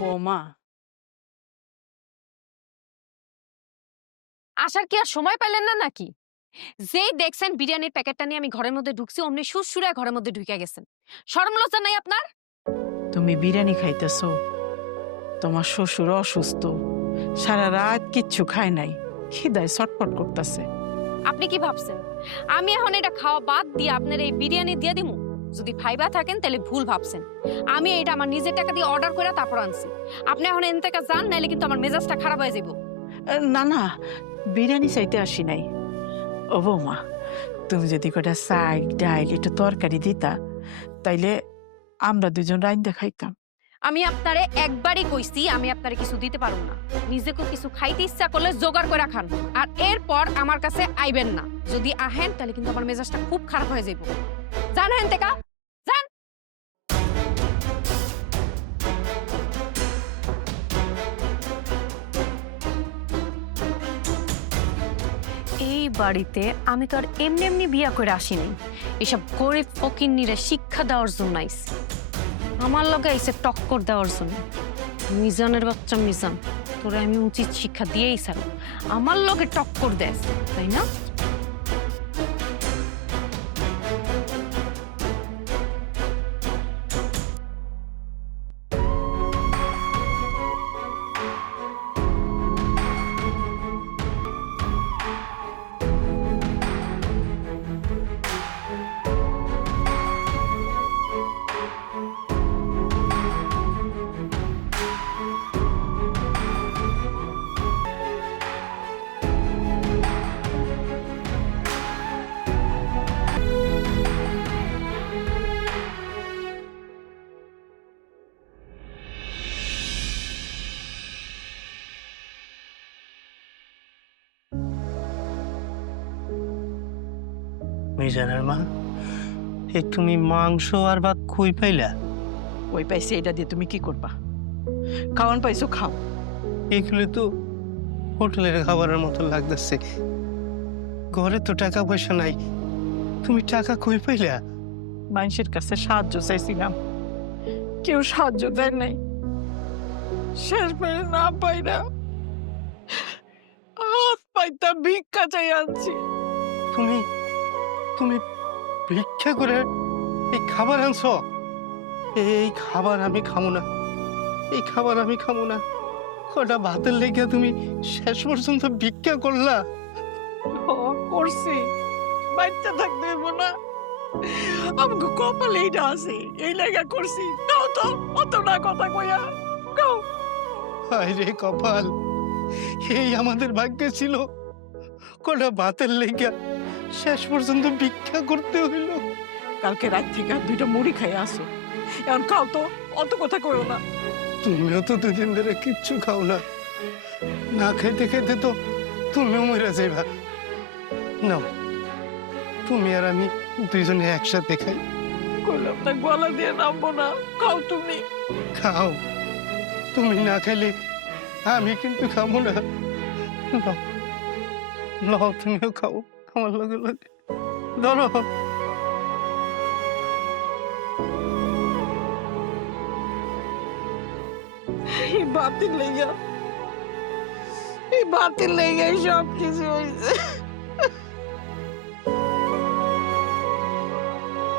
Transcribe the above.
বৌমা। আসার কি আর সময় পেলেন না নাকি? যেই দেখছেন বিরিয়ানির প্যাকেটটা নিয়ে আমি ঘরের মধ্যে ঢুকছি অমনি সুরসুরে ঘরের মধ্যে ঢুকে গেছেন। শরম লজ্জা নাই আপনার? তুমি বিরিয়ানি খাইতেছ। তোমার শ্বশুর অসুস্থ। সারা রাত কিচ্ছু খায় নাই। খিদায় ছটফট করতেছে। আপনি কি ভাবছেন? আমি এখন এটা খাওয়া বাদ দিয়ে আপনার এই বিরিয়ানি দিয়ে দিমু? যদি ফাইবা থাকেন তাহলে ভুল ভাবছেন। আমি এটা আমার নিজের টাকা দিয়ে অর্ডার করে তারপর আনছি। আপনি এখন এন থেকে যান নাইলে কিন্তু আমার মেজাজটা খারাপ হয়ে যাব না না বিরিয়ানি চাইতে আসি নাই। ও বৌমা তুমি যদি কটা শাক ডাইল একটু তরকারি দিতা তাইলে আমরা দুজন রাইন দেখাইতাম আমি আপনারে একবারই কইছি আমি আপনারে কিছু দিতে পারব না। নিজেকে কিছু খাইতে ইচ্ছা করলে জোগাড় করে খান। আর এরপর আমার কাছে আইবেন না। যদি আহেন তাহলে কিন্তু আমার মেজাজটা খুব খারাপ হয়ে যাইব। জান হেন এই বাড়িতে আমি তো আর এমনি এমনি বিয়া করে আসিনি। এসব গরিব ফকিন্নিরে শিক্ষা দেওয়ার জন্য আইস আমার লগে আইসে টক্কর দেওয়ার জন্য। মিজানের বাচ্চা মিজান, তোরা আমি উচিত শিক্ষা দিয়েই সার আমার লগে টক্কর দেয়, তাই না? মিজানের মা এ তুমি মাংস আর ভাত কই পাইলা? ওই পাইছে এটা দিয়ে তুমি কি করবা? খাওয়ান পাইছো খাও। এগুলো তো হোটেলের খাবারের মতো লাগতেছে। ঘরে তো টাকা পয়সা নাই। তুমি টাকা কই পাইলা? মানুষের কাছে সাহায্য চাইছিলাম। কেউ সাহায্য দেয় নাই। শেষ পেরে না পাই না হাত পাইতা ভিক্ষা চাই আনছি। তুমি তুমি ভিক্ষা করে এই খাবার আনছ? এই খাবার আমি খামো না। এই খাবার আমি খামো না। কটা ভাতের লেগে তুমি শেষ পর্যন্ত ভিক্ষা করলা? করছি। বাচ্চা থাকতে হইব না। আমাকে কপালে এইটা আছে। এই লেগা করছি। দাও তো অত না কথা কইয়া। দাও। হায় রে কপাল এই আমাদের ভাগ্যে ছিল। কোটা ভাতের লেগে শেষ পর্যন্ত ভিক্ষা করতে হইল। কালকে রাত থেকে আর দুইটা মুড়ি খাই আসো। এখন খাও তো অত কথা কইও না। তুমিও তো দুদিন ধরে কিচ্ছু খাও না। না খাইতে খাইতে তো তুমিও মরে যাইবা। নাও তুমি আর আমি দুইজনে একসাথে খাই। কইলাম না গলা দিয়ে নামবো না। খাও তুমি। খাও। তুমি না খেলে আমি কিন্তু খাব না। নাও তুমিও খাও। আমার লগে লগে ধরো। এই বাতিল লেগে এই বাতিল লেগে সব কিছু হয়েছে।